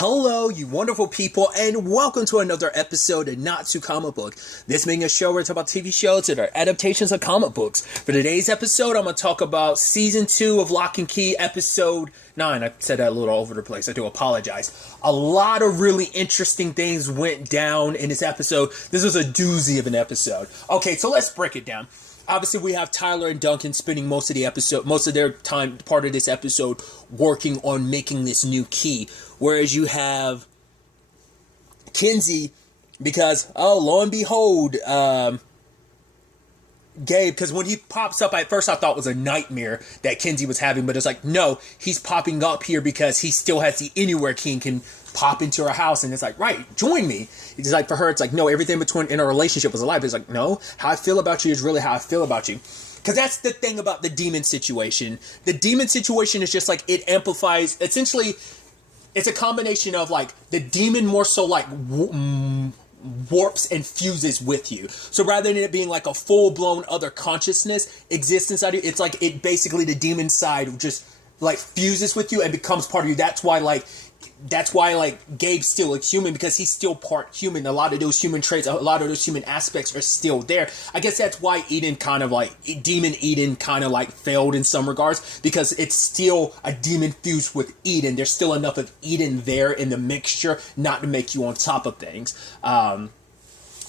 Hello, you wonderful people, and welcome to another episode of Not Too Comic Book. This being a show where we talk about TV shows that are adaptations of comic books. For today's episode, I'm going to talk about Season 2 of Locke and Key, Episode 9. I said that a little all over the place. I do apologize. A lot of really interesting things went down in this episode. This was a doozy of an episode. Okay, so let's break it down. Obviously, we have Tyler and Duncan spending most of their time, part of this episode, working on making this new key. Whereas you have Kinsey, because, lo and behold, Gabe, because when he pops up, at first I thought it was a nightmare that Kinsey was having, but it's like, no, he's popping up here because he still has the Anywhere key and can pop into her house, and it's like, right, join me. It's like, for her, it's like, no, everything in our relationship was a lie, but it's like, no, how I feel about you is really how I feel about you. Because that's the thing about the demon situation. The demon situation is just like, it amplifies, essentially, it's a combination of like, the demon more so like, warps and fuses with you. So rather than it being like a full-blown other consciousness exists inside you, it's like it basically, the demon side just like fuses with you and becomes part of you. That's why Gabe's still a human, because he's still part human. A lot of those human traits, a lot of those human aspects are still there. I guess that's why Demon Eden kind of like failed in some regards, because it's still a demon fused with Eden. There's still enough of Eden there in the mixture not to make you on top of things.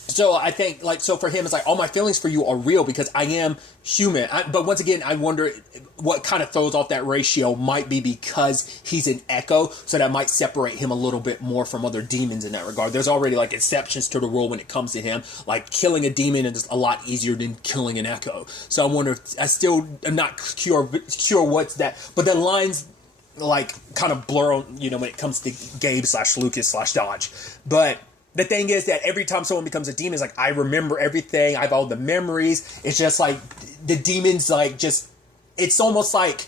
So I think, so for him, it's like, all my feelings for you are real because I am human. But once again, I wonder what kind of throws off that ratio might be because he's an echo, so that might separate him a little bit more from other demons in that regard. There's already, exceptions to the rule when it comes to him. Like, killing a demon is a lot easier than killing an echo. So I wonder if, I'm not sure what's that. But the lines, kind of blur on, when it comes to Gabe / Lucas / Dodge. But the thing is that every time someone becomes a demon, it's like, I remember everything. I have all the memories. It's just like the demons, it's almost like,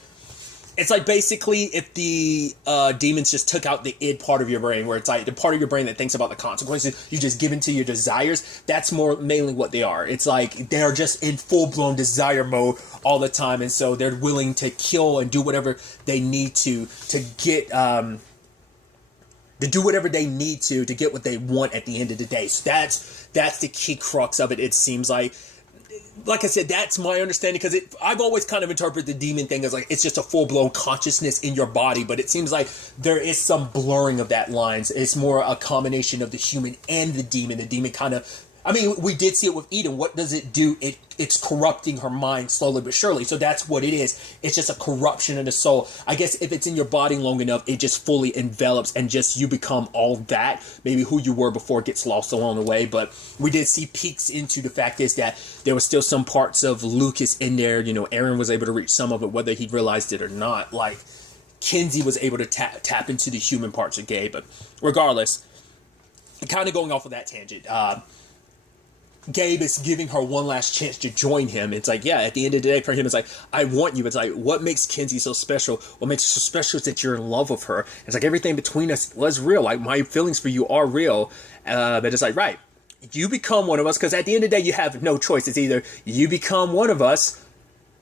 it's like basically if the demons just took out the id part of your brain, where it's like the part of your brain that thinks about the consequences, you just give into your desires. That's mainly what they are. It's like they're just in full-blown desire mode all the time. And so they're willing to kill and do whatever they need to get, to do whatever they need to get what they want at the end of the day. So that's the key crux of it, it seems like. Like I said, that's my understanding, because I've always kind of interpreted the demon thing as like, it's just a full-blown consciousness in your body, but it seems like there is some blurring of that lines. It's more a combination of the human and the demon. The demon kind of, we did see it with Eden. What does it do? It's corrupting her mind slowly but surely. So that's what it is. It's just a corruption of the soul. I guess if it's in your body long enough, it just fully envelops and just you become all that. Maybe who you were before it gets lost along the way. But we did see peeks into the fact is that there was still some parts of Lucas in there. Aaron was able to reach some of it, whether he realized it or not. Like, Kinsey was able to tap into the human parts of Gabe. But regardless, kind of going off of that tangent, Gabe is giving her one last chance to join him. It's like, yeah, at the end of the day, for him, it's like, I want you. It's like, what makes Kinsey so special? What makes her so special is that you're in love with her. It's like, everything between us was real. Like, my feelings for you are real. But it's like, right, you become one of us, because at the end of the day, you have no choice. It's either you become one of us,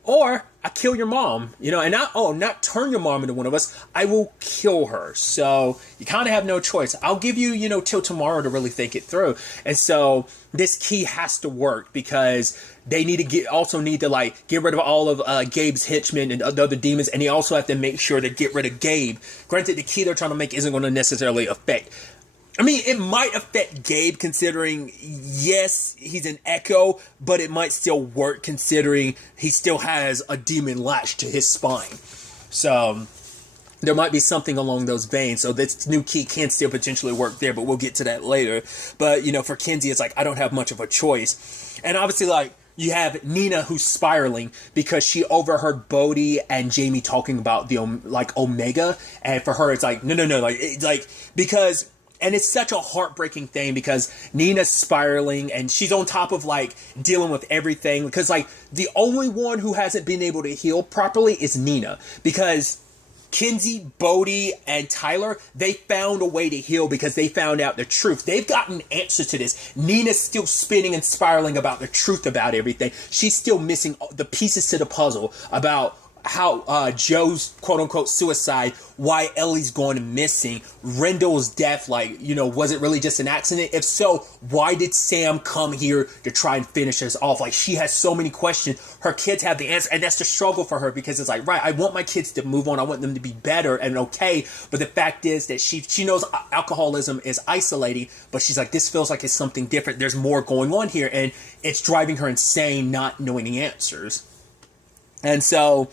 or I kill your mom, and not turn your mom into one of us. I will kill her. So you kind of have no choice. I'll give you, till tomorrow to really think it through. And so this key has to work, because they need to get rid of all of Gabe's henchmen and the other demons. And they also have to make sure to get rid of Gabe. Granted, the key they're trying to make isn't going to necessarily affect. It might affect Gabe, considering, yes, he's an echo, but it might still work considering he still has a demon latched to his spine. So there might be something along those veins. So this new key can still potentially work there, but we'll get to that later. But, for Kinsey, it's like, I don't have much of a choice. And obviously, you have Nina, who's spiraling because she overheard Bodhi and Jamie talking about the, Omega. And for her, it's like, no. Because... And it's such a heartbreaking thing, because Nina's spiraling and she's on top of dealing with everything, because the only one who hasn't been able to heal properly is Nina, because Kinsey, Bodhi, and Tyler, they found a way to heal because they found out the truth. They've gotten answers to this. Nina's still spinning and spiraling about the truth about everything. She's still missing the pieces to the puzzle about Joe's quote-unquote suicide, why Ellie's going missing, Rendell's death, like, was it really just an accident? If so, why did Sam come here to try and finish us off? Like, she has so many questions. Her kids have the answer, and that's the struggle for her, because it's like, right, I want my kids to move on, I want them to be better and okay, but the fact is that she knows alcoholism is isolating, but she's like, this feels like it's something different, there's more going on here, and it's driving her insane not knowing the answers. And so,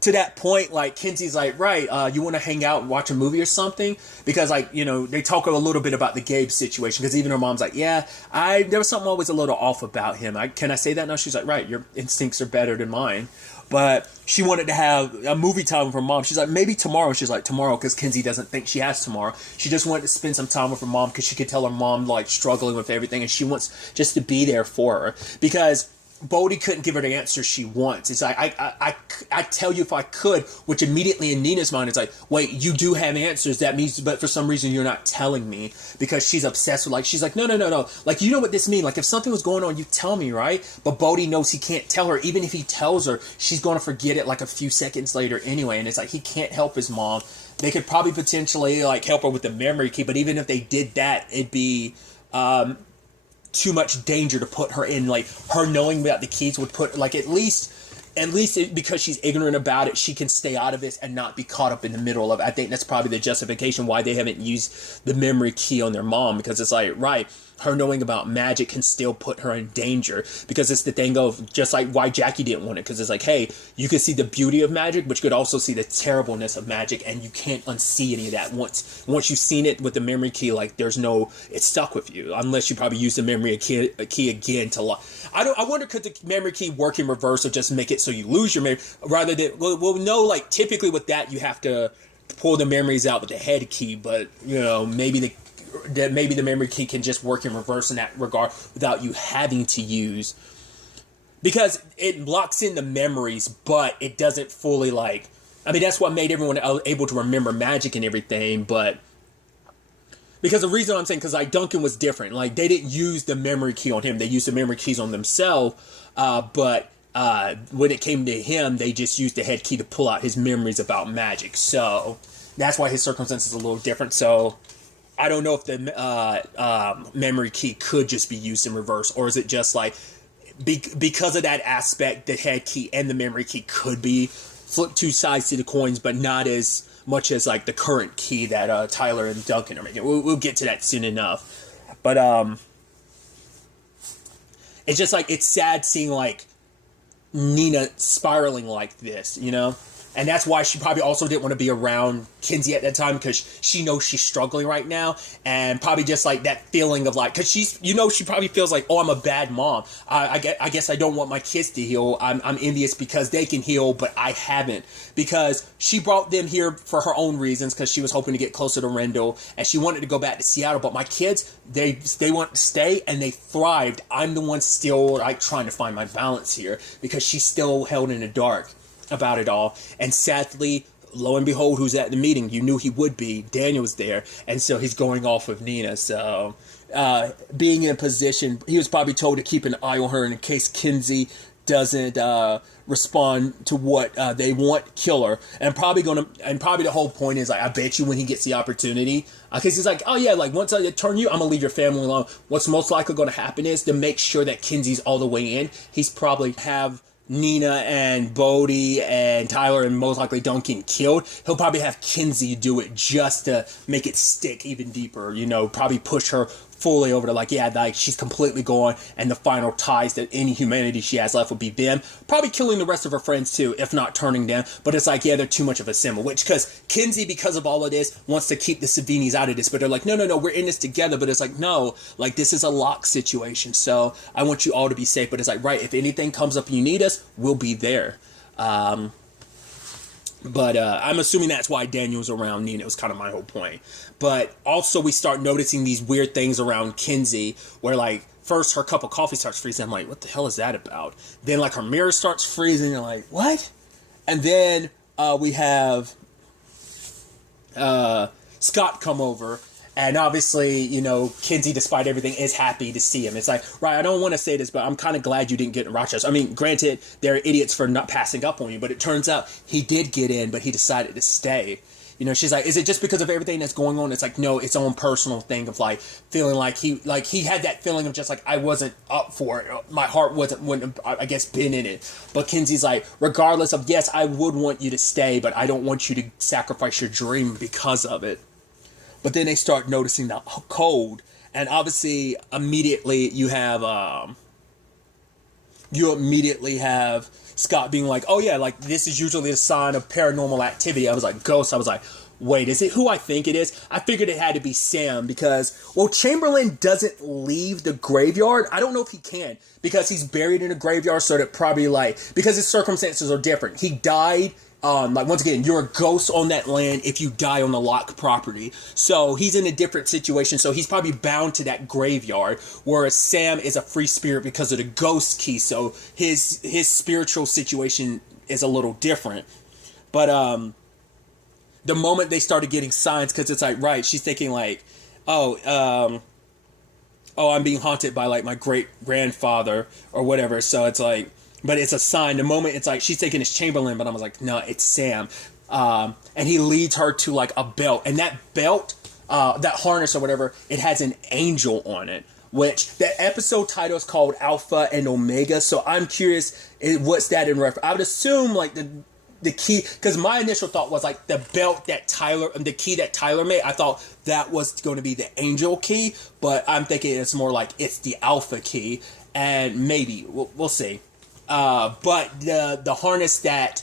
to that point, like, Kenzie's like, right, you want to hang out and watch a movie or something? Because, like, they talk a little bit about the Gabe situation, because even her mom's like, yeah, there was something always a little off about him. Can I say that now? She's like, right, your instincts are better than mine. But she wanted to have a movie time with her mom. She's like, maybe tomorrow. She's like, tomorrow, because Kenzie doesn't think she has tomorrow. She just wanted to spend some time with her mom, because she could tell her mom, like, struggling with everything, and she wants just to be there for her. Because Bodhi couldn't give her the answer she wants. It's like, I tell you if I could, which immediately in Nina's mind, it's like, wait, you do have answers. That means, but for some reason you're not telling me, because she's obsessed with, like, she's like, no. Like, you know what this means? Like, if something was going on, you tell me, right? But Bodhi knows he can't tell her. Even if he tells her, she's going to forget it like a few seconds later anyway. And it's like, he can't help his mom. They could probably potentially, like, help her with the memory key. But even if they did that, it'd be, too much danger to put her in. Like, her knowing about the keys would put, like, at least because she's ignorant about it, she can stay out of it and not be caught up in the middle of it. I think that's probably the justification why they haven't used the memory key on their mom, because it's like, right, her knowing about magic can still put her in danger, because it's the thing of just like why Jackie didn't want it, because it's like, hey, you can see the beauty of magic, but you could also see the terribleness of magic, and you can't unsee any of that. Once you've seen it with the memory key, like, it's stuck with you, unless you probably use the memory key again to lock. I wonder, could the memory key work in reverse, or just make it so you lose your memory, rather than, well, no, like, typically with that you have to pull the memories out with the head key, but maybe the memory key can just work in reverse in that regard without you having to use, because it locks in the memories, but it doesn't fully, like, I mean, that's what made everyone able to remember magic and everything. But because the reason I'm saying, because like Duncan was different, like, they didn't use the memory key on him, they used the memory keys on themselves, but when it came to him, they just used the head key to pull out his memories about magic. So that's why his circumstances are a little different. So I don't know if the memory key could just be used in reverse, or is it just like, because of that aspect, the head key and the memory key could be flip two sides to the coins, but not as much as like the current key that Tyler and Duncan are making. We'll get to that soon enough. But it's just like, it's sad seeing like Nina spiraling like this, And that's why she probably also didn't want to be around Kenzie at that time, because she knows she's struggling right now, and probably just like that feeling of like, because she's, she probably feels like, oh, I'm a bad mom. I guess I don't want my kids to heal. I'm envious because they can heal, but I haven't, because she brought them here for her own reasons, because she was hoping to get closer to Rendell, and she wanted to go back to Seattle. But my kids, they want to stay, and they thrived. I'm the one still like trying to find my balance here, because she's still held in the dark about it all. And sadly, lo and behold, who's at the meeting? You knew he would be. Daniel was there, and so he's going off with Nina. So being in a position, he was probably told to keep an eye on her in case Kenzie doesn't respond to what they want, kill her. And probably the whole point is like, I bet you when he gets the opportunity, because he's like, oh yeah, like once I turn you, I'm gonna leave your family alone. What's most likely going to happen is, to make sure that Kenzie's all the way in, he's probably have Nina and Bodhi and Tyler and most likely Duncan killed. He'll probably have Kenzie do it just to make it stick even deeper, probably push her fully over to like, yeah, like she's completely gone, and the final ties that any humanity she has left would be them. Probably killing the rest of her friends too, if not turning them. But it's like, yeah, they're too much of a symbol. Which, because Kenzie, because of all of this, wants to keep the Savinis out of this. But they're like, no, we're in this together. But it's like, no, like this is a Locke situation. So I want you all to be safe. But it's like, right, if anything comes up and you need us, we'll be there. But I'm assuming that's why Daniel's around Nina. It was kind of my whole point. But also we start noticing these weird things around Kenzie, where like first her cup of coffee starts freezing. I'm like, what the hell is that about? Then like her mirror starts freezing. I'm like, what? And then we have Scott come over, And obviously, you know, Kinsey, despite everything, is happy to see him. It's like, right, I don't want to say this, but I'm kind of glad you didn't get in Rochester. I mean, granted, they're idiots for not passing up on you, but it turns out he did get in, but he decided to stay. You know, she's like, is it just because of everything that's going on? It's like, no, it's own personal thing of like feeling like he had that feeling of just like, I wasn't up for it. My heart wouldn't have, I guess, been in it. But Kinsey's like, regardless of, yes, I would want you to stay, but I don't want you to sacrifice your dream because of it. But then they start noticing the cold, and obviously immediately you immediately have Scott being like, oh yeah, like this is usually a sign of paranormal activity. I was like, ghosts. I was like, wait, is it who I think it is? I figured it had to be Sam because, well, Chamberlain doesn't leave the graveyard. I don't know if he can because he's buried in a graveyard, so that probably like, because his circumstances are different. He died. Like once again, you're a ghost on that land if you die on the Locke property. So he's in a different situation. So he's probably bound to that graveyard. Whereas Sam is a free spirit because of the ghost key. So his spiritual situation is a little different. But the moment they started getting signs, because it's like, right, she's thinking like, oh, I'm being haunted by like my great grandfather or whatever. So it's like, but it's a sign. The moment it's like, she's thinking it's Chamberlain, but I was like, no, it's Sam. And he leads her to like a belt. And that belt, that harness or whatever, it has an angel on it. Which, that episode title is called Alpha and Omega. So I'm curious, what's that in reference? I would assume like the key, because my initial thought was like the belt that the key that Tyler made, I thought that was going to be the angel key. But I'm thinking it's more like it's the Alpha key. And maybe, we'll see. But the harness that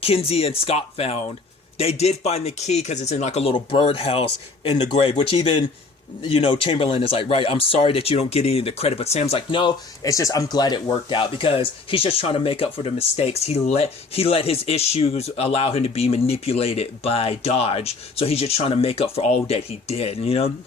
Kinsey and Scott found, they did find the key because it's in like a little birdhouse in the grave, which even, you know, Chamberlain is like, right, I'm sorry that you don't get any of the credit. But Sam's like, no, it's just, I'm glad it worked out because he's just trying to make up for the mistakes. He let his issues allow him to be manipulated by Dodge. So he's just trying to make up for all that he did, you know?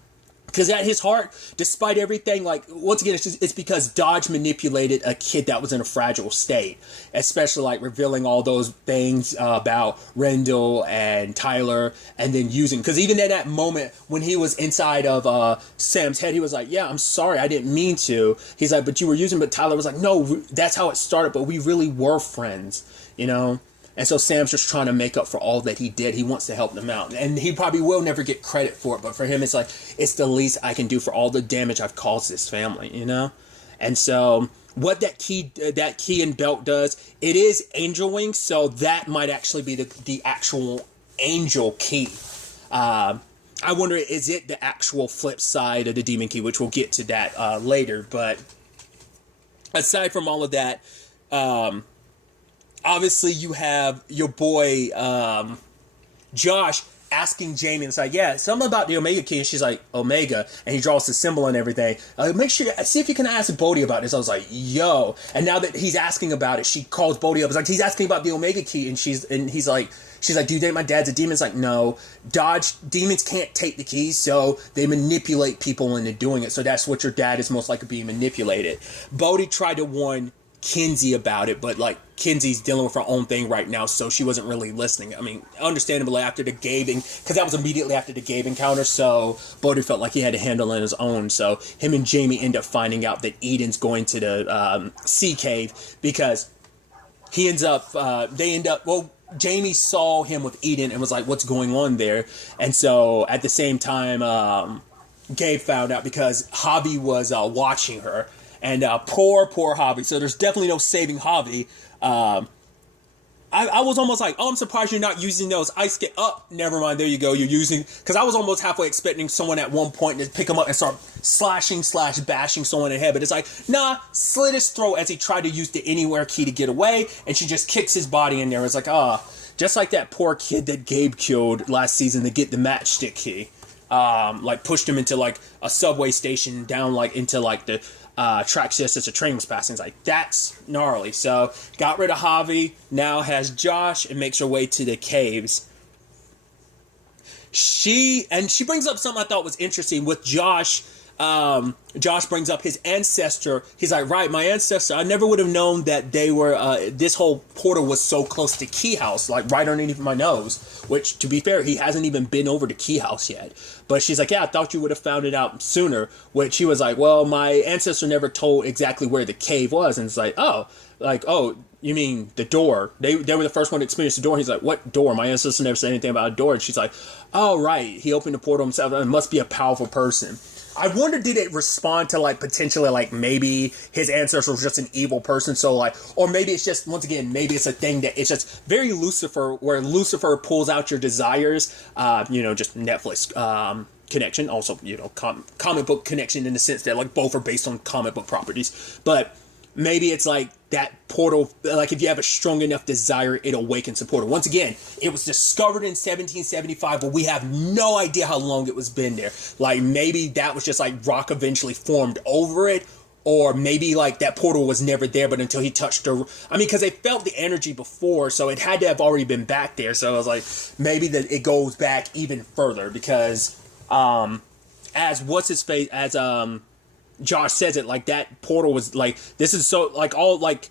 Because at his heart, despite everything, like, once again, it's because Dodge manipulated a kid that was in a fragile state. Especially, like, revealing all those things about Rendell and Tyler, and then using... Because even in that moment, when he was inside of Sam's head, he was like, yeah, I'm sorry, I didn't mean to. He's like, but you were using... But Tyler was like, no, that's how it started, but we really were friends, you know? And so Sam's just trying to make up for all that he did. He wants to help them out. And he probably will never get credit for it. But for him, it's like, it's the least I can do for all the damage I've caused this family, you know? And so what that key and belt does, it is angel wings. So that might actually be the actual angel key. I wonder, is it the actual flip side of the demon key? Which we'll get to that later. But aside from all of that... obviously, you have your boy, Josh, asking Jamie, and it's like, yeah, something about the Omega Key, and she's like, Omega, and he draws the symbol and everything. Make sure, see if you can ask Bodhi about this. I was like, yo, and now that he's asking about it, she calls Bodhi up. It's like, he's asking about the Omega Key, and she's like, do you think my dad's a demon? It's like, no, demons can't take the keys, so they manipulate people into doing it, so that's what your dad is most likely being manipulated. Bodhi tried to warn Kinsey about it, but like Kinsey's dealing with her own thing right now, so she wasn't really listening. I mean, understandably after the Gabe, because that was immediately after the Gabe encounter, so Bodhi felt like he had to handle it on his own. So him and Jamie end up finding out that Eden's going to the sea cave because he ends up, Jamie saw him with Eden and was like, what's going on there? And so at the same time, Gabe found out because Javi was watching her. And poor Javi. So there's definitely no saving Javi. I was almost like, oh, I'm surprised you're not using those ice skate. Oh, never mind. There you go. You're using... Because I was almost halfway expecting someone at one point to pick him up and start slashing/bashing someone in the head. But it's like, nah, slit his throat as he tried to use the anywhere key to get away. And she just kicks his body in there. It's like, just like that poor kid that Gabe killed last season to get the matchstick key. Like pushed him into like a subway station down like into like the... tracks just as a train was passing. It's like, that's gnarly. So got rid of Javi, now has Josh, and makes her way to the caves. She brings up something I thought was interesting with Josh. Josh brings up his ancestor. He's like, right, my ancestor. I never would have known that they were, this whole portal was so close to Key House, like right underneath my nose, which, to be fair, he hasn't even been over to Key House yet. But she's like, yeah, I thought you would have found it out sooner, which he was like, well, my ancestor never told exactly where the cave was. And it's like, oh, you mean the door? They were the first one to experience the door. He's like, what door? My ancestor never said anything about a door. And she's like, oh, right. He opened the portal himself. It must be a powerful person. I wonder, did it respond to, like, potentially, like, maybe his ancestor was just an evil person, so, like, or maybe it's just, once again, maybe it's a thing that it's just very Lucifer, where Lucifer pulls out your desires, just Netflix, connection, also, comic book connection in the sense that, like, both are based on comic book properties, but maybe it's like that portal, like if you have a strong enough desire, it awakens the portal. Once again, it was discovered in 1775, but we have no idea how long it was been there. Like maybe that was just like rock eventually formed over it, or maybe like that portal was never there, but until he touched because they felt the energy before, so it had to have already been back there. So I was like, maybe that it goes back even further because, Josh says it, like that portal was like, this is so like all like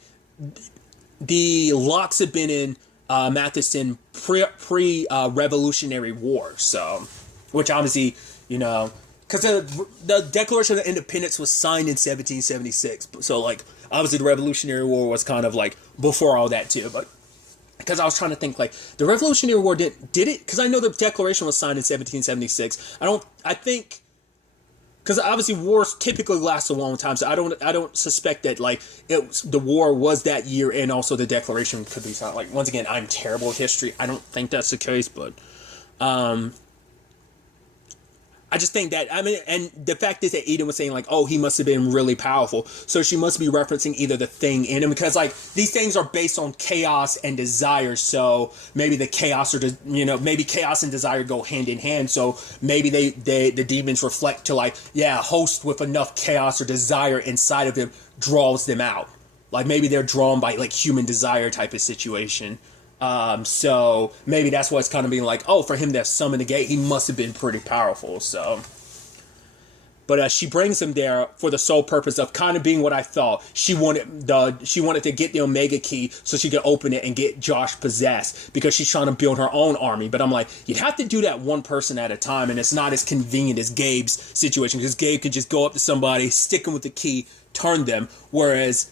the Locks have been in Matheson pre Revolutionary War, so which obviously because the Declaration of Independence was signed in 1776, so like obviously the Revolutionary War was kind of like before all that too, but because I was trying to think like the Revolutionary War did it, because I know the Declaration was signed in 1776. I think. Because obviously wars typically last a long time, so I don't suspect that like the war was that year, and also the Declaration could be signed. Like once again, I'm terrible at history. I don't think that's the case, but I just think that and the fact is that Eden was saying like, oh, he must have been really powerful, so she must be referencing either the thing in him, because like these things are based on chaos and desire, so maybe the chaos maybe chaos and desire go hand in hand, so maybe the demons reflect to like, yeah, a host with enough chaos or desire inside of him draws them out, like maybe they're drawn by like human desire type of situation. So maybe that's why it's kind of being like, oh, for him to have summoned the gate, he must have been pretty powerful. So, but she brings him there for the sole purpose of kind of being what I thought. She wanted to get the Omega key so she could open it and get Josh possessed, because she's trying to build her own army. But I'm like, you'd have to do that one person at a time, and it's not as convenient as Gabe's situation, because Gabe could just go up to somebody, stick them with the key, turn them, whereas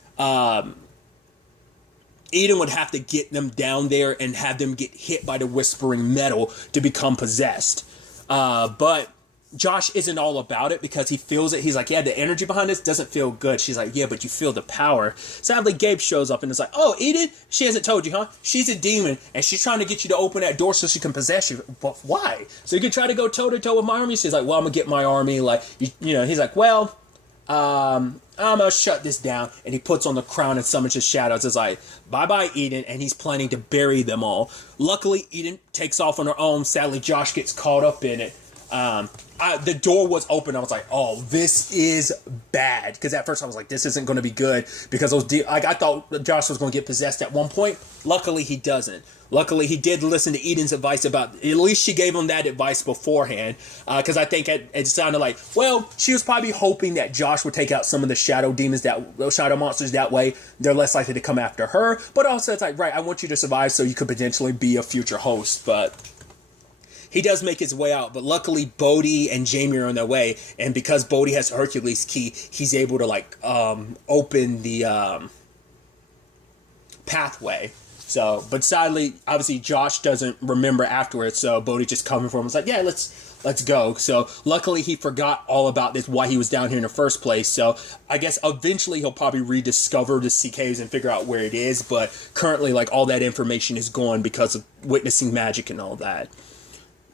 Eden would have to get them down there and have them get hit by the whispering metal to become possessed. But Josh isn't all about it, because he feels it. He's like, yeah, the energy behind this doesn't feel good. She's like, yeah, but you feel the power. Sadly, Gabe shows up and is like, oh, Eden? She hasn't told you, huh? She's a demon, and she's trying to get you to open that door so she can possess you. But why? So you can try to go toe-to-toe with my army? She's like, well, I'm going to get my army. Like, he's like, well, I'm gonna shut this down, and he puts on the crown and summons his shadows. It's like, bye-bye, Eden, and he's planning to bury them all. Luckily, Eden takes off on her own. Sadly, Josh gets caught up in it. The door was open. I was like, oh, this is bad. Because at first I was like, this isn't going to be good. Because I thought Josh was going to get possessed at one point. Luckily, he doesn't. Luckily, he did listen to Eden's advice at least she gave him that advice beforehand. Because I think it sounded like, well, she was probably hoping that Josh would take out some of the shadow demons, shadow monsters, that way they're less likely to come after her. But also it's like, right, I want you to survive so you could potentially be a future host. But he does make his way out, but luckily Bodhi and Jamie are on their way, and because Bodhi has Hercules' key, he's able to like open the pathway. So, but sadly, obviously Josh doesn't remember afterwards, so Bodhi just coming for him was like, yeah, let's go. So luckily he forgot all about this, why he was down here in the first place. So I guess eventually he'll probably rediscover the sea caves and figure out where it is, but currently like all that information is gone because of witnessing magic and all that.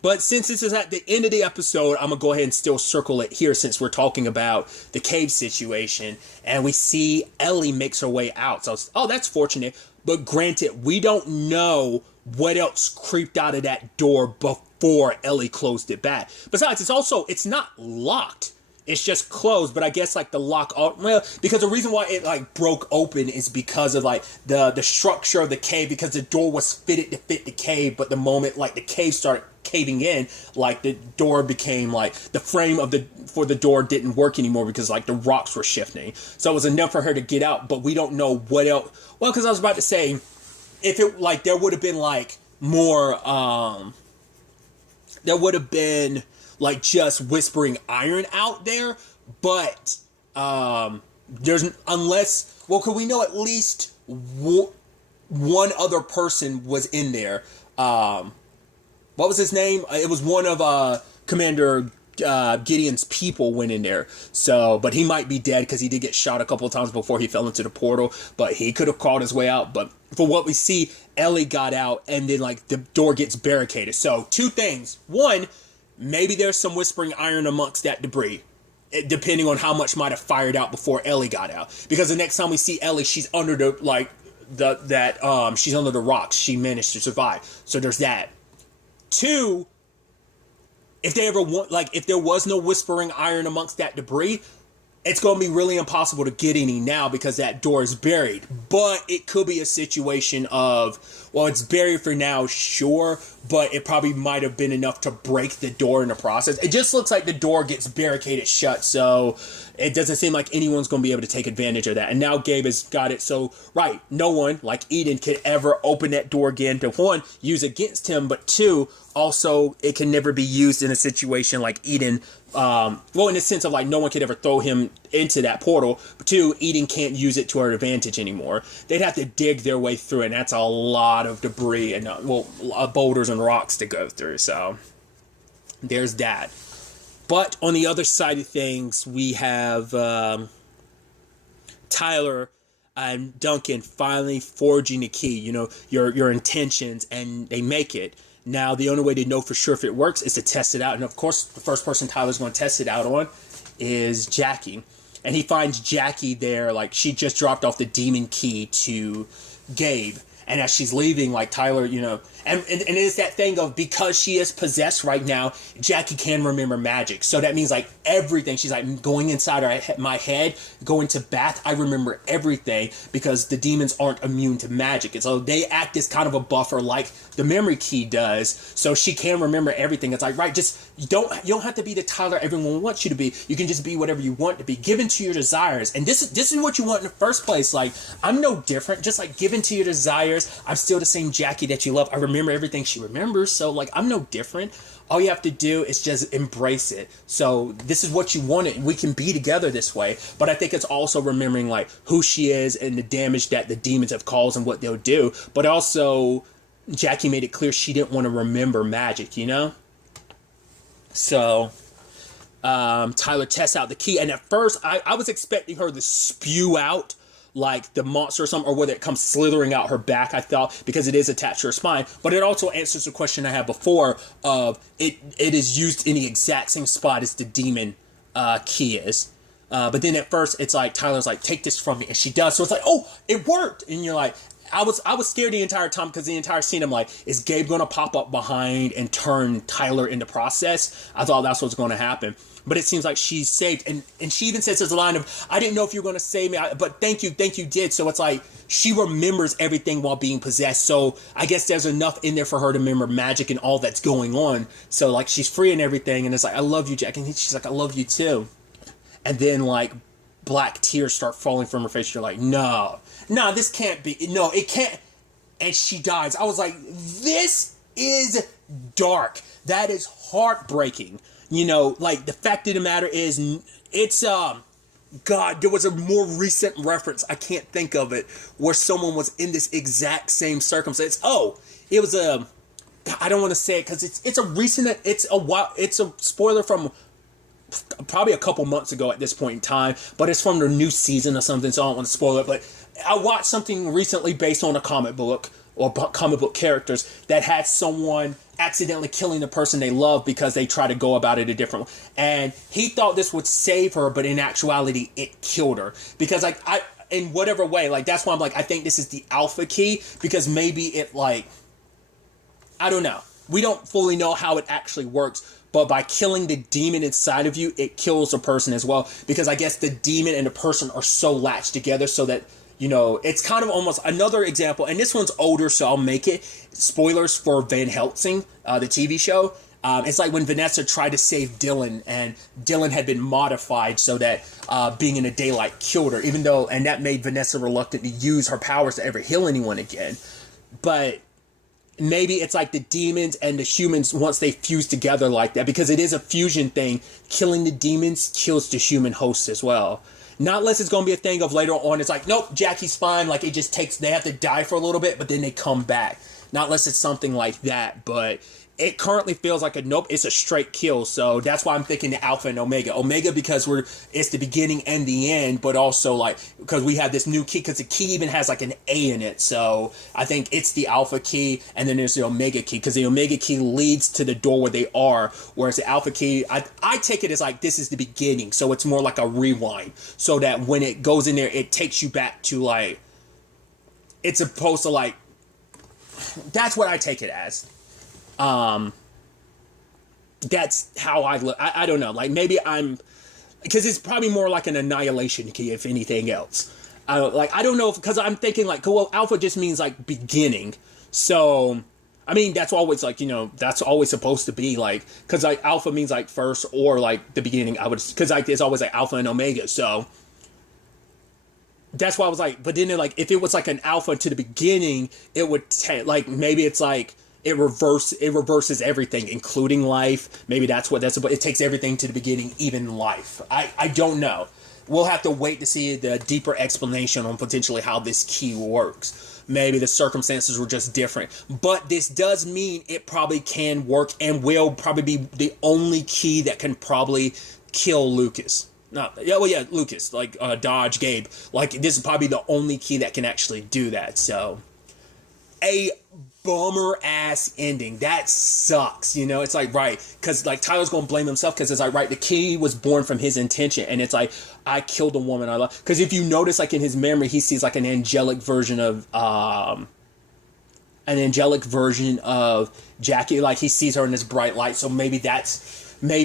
But since this is at the end of the episode, I'm going to go ahead and still circle it here since we're talking about the cave situation. And we see Ellie makes her way out. So, oh, that's fortunate. But granted, we don't know what else creeped out of that door before Ellie closed it back. Besides, it's not locked. it's just closed, but I guess like the lock, well, because the reason why it like broke open is because of like the structure of the cave, because the door was fitted to fit the cave, but the moment like the cave started caving in, like the door became like the frame of the door didn't work anymore because like the rocks were shifting. So it was enough for her to get out, but we don't know what else. Well, because I was about to say, if it like there would have been like more, there would have been like just whispering iron out there, but there's unless, well, could we know at least one other person was in there? What was his name? It was one of Commander Gideon's people went in there. So, but he might be dead because he did get shot a couple of times before he fell into the portal. But he could have crawled his way out. But for what we see, Ellie got out, and then like the door gets barricaded. So two things: one, maybe there's some whispering iron amongst that debris, depending on how much might have fired out before Ellie got out. Because the next time we see Ellie, she's under she's under the rocks. She managed to survive. So there's that. Two, if they ever want, like, if there was no whispering iron amongst that debris, it's going to be really impossible to get any now because that door is buried. But it could be a situation of, well, it's buried for now, sure, but it probably might have been enough to break the door in the process. It just looks like the door gets barricaded shut, so it doesn't seem like anyone's going to be able to take advantage of that. And now Gabe has got it, so, right, no one, like Eden, could ever open that door again to, one, use against him, but two, also, it can never be used in a situation like Eden. Well, in the sense of like no one could ever throw him into that portal. But two, Eden can't use it to her advantage anymore. They'd have to dig their way through it, and that's a lot of debris and boulders and rocks to go through. So there's that. But on the other side of things, we have Tyler and Duncan finally forging the key. You know, your intentions, and they make it. Now, the only way to know for sure if it works is to test it out. And, of course, the first person Tyler's going to test it out on is Jackie. And he finds Jackie there, like, she just dropped off the demon key to Gabe. And as she's leaving, like, Tyler, you know, and it's that thing of, because she is possessed right now, Jackie can remember magic. So that means, like, everything. She's like, going inside my head, going to bath, I remember everything, because the demons aren't immune to magic. And so they act as kind of a buffer like the memory key does. So she can remember everything. It's like, right, just, you don't have to be the Tyler everyone wants you to be. You can just be whatever you want to be, given to your desires. And this is what you want in the first place. Like, I'm no different. Just like given to your desires, I'm still the same Jackie that you love. I remember everything she remembers, so like I'm no different. All you have to do is just embrace it. So this is what you wanted. We can be together this way. But I think it's also remembering like who she is and the damage that the demons have caused and what they'll do. But also, Jackie made it clear she didn't want to remember magic, you know? So Tyler tests out the key, and at first I was expecting her to spew out like the monster or something, or whether it comes slithering out her back, I thought, because it is attached to her spine. But it also answers the question I had before of it is used in the exact same spot as the demon key is. But then at first it's like Tyler's like, take this from me, and she does. So it's like, oh, it worked. And you're like, I was scared the entire time, because the entire scene I'm like, is Gabe going to pop up behind and turn Tyler in the process? I thought that's what's going to happen. But it seems like she's saved. And she even says there's a line of, I didn't know if you were going to save me, but thank you did. So it's like she remembers everything while being possessed. So I guess there's enough in there for her to remember magic and all that's going on. So like she's free and everything. And it's like, I love you, Jack. And she's like, I love you too. And then like black tears start falling from her face. You're like, no, this can't be. No, it can't. And she dies. I was like, this is dark. That is heartbreaking. You know, like, the fact of the matter is, it's, God, there was a more recent reference, I can't think of it, where someone was in this exact same circumstance. Oh, it was I don't want to say it, because it's a spoiler from probably a couple months ago at this point in time, but it's from the new season or something, so I don't want to spoil it. But I watched something recently based on a comic book, or comic book characters, that had someone accidentally killing the person they love because they try to go about it a different way. And he thought this would save her, but in actuality, it killed her. Because, like, in whatever way, like, that's why I'm like, I think this is the alpha key, because maybe it, like, I don't know. we don't fully know how it actually works, but by killing the demon inside of you, it kills a person as well. Because I guess the demon and the person are so latched together so that, you know, it's kind of almost another example. And this one's older, so I'll make it. Spoilers for Van Helsing, the TV show. It's like when Vanessa tried to save Dylan, and Dylan had been modified so that being in the daylight killed her, even though, and that made Vanessa reluctant to use her powers to ever heal anyone again. But maybe it's like the demons and the humans, once they fuse together like that, because it is a fusion thing, killing the demons kills the human hosts as well. Not unless it's going to be a thing of later on, it's like, nope, Jackie's fine, like it just takes, they have to die for a little bit, but then they come back. Not unless it's something like that, but it currently feels like a nope, it's a straight kill. So that's why I'm thinking the Alpha and Omega. Omega because it's the beginning and the end, but also like because we have this new key, because the key even has like an A in it. So I think it's the Alpha key, and then there's the Omega key, because the Omega key leads to the door where they are, whereas the Alpha key, I take it as like this is the beginning, so it's more like a rewind, so that when it goes in there, it takes you back to like, it's supposed to like, that's what I take it as. That's how I look. I don't know. Like maybe because it's probably more like an annihilation key, if anything else. Like I don't know, because I'm thinking like, well, Alpha just means like beginning. So, I mean, that's always like, you know, that's always supposed to be like, because like Alpha means like first or like the beginning. Because like it's always like Alpha and Omega. So that's why I was like, but then like if it was like an Alpha to the beginning, it would like maybe it's like. It reverses everything, including life. Maybe that's what that's about. It takes everything to the beginning, even life. I don't know. We'll have to wait to see the deeper explanation on potentially how this key works. Maybe the circumstances were just different. But this does mean it probably can work and will probably be the only key that can probably kill Lucas. Lucas, like Dodge, Gabe. Like this is probably the only key that can actually do that. So a bummer ass ending. That sucks, you know. It's like, right, because like Tyler's gonna blame himself, because it's like, right, the key was born from his intention, and it's like, I killed a woman I love. Because if you notice, like in his memory, he sees like an angelic version of Jackie. Like he sees her in this bright light. So maybe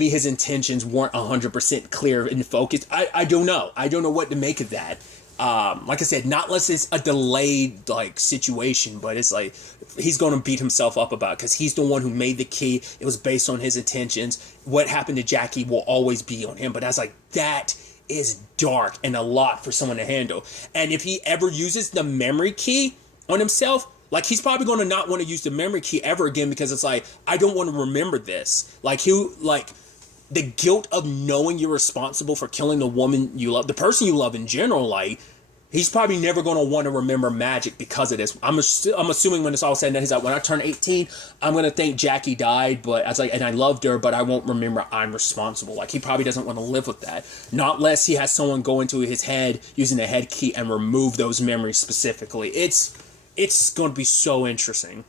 his intentions weren't 100% clear and focused. I don't know. I don't know what to make of that. Like I said, not unless it's a delayed like situation, but it's like he's going to beat himself up about it, because he's the one who made the key. It was based on his intentions. What happened to Jackie will always be on him. But I was like, that is dark and a lot for someone to handle. And if he ever uses the memory key on himself, like he's probably going to not want to use the memory key ever again, because it's like, I don't want to remember this. Like the guilt of knowing you're responsible for killing the woman you love, the person you love in general, like, he's probably never going to want to remember magic because of this. I'm assuming when it's all said and done, he's like, when I turn 18, I'm going to think Jackie died, but I was like, and I loved her, but I won't remember I'm responsible. Like, he probably doesn't want to live with that. Not unless he has someone go into his head using the head key and remove those memories specifically. It's going to be so interesting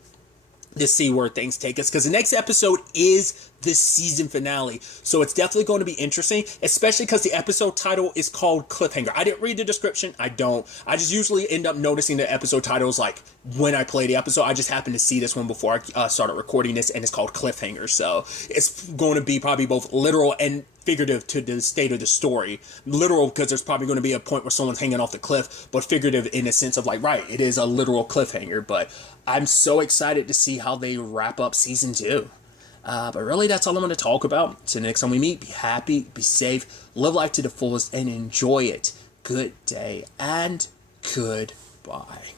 to see where things take us, because the next episode is the season finale, so it's definitely going to be interesting, especially because the episode title is called Cliffhanger. I didn't read the description. I just usually end up noticing the episode titles like when I play the episode. I just happened to see this one before I started recording this, and it's called Cliffhanger, so it's going to be probably both literal and figurative to the state of the story. Literal because there's probably going to be a point where someone's hanging off the cliff, but figurative in a sense of like, right, it is a literal cliffhanger. But I'm so excited to see how they wrap up season 2. But really, that's all I'm going to talk about. So next time we meet, be happy, be safe, live life to the fullest, and enjoy it. Good day and goodbye.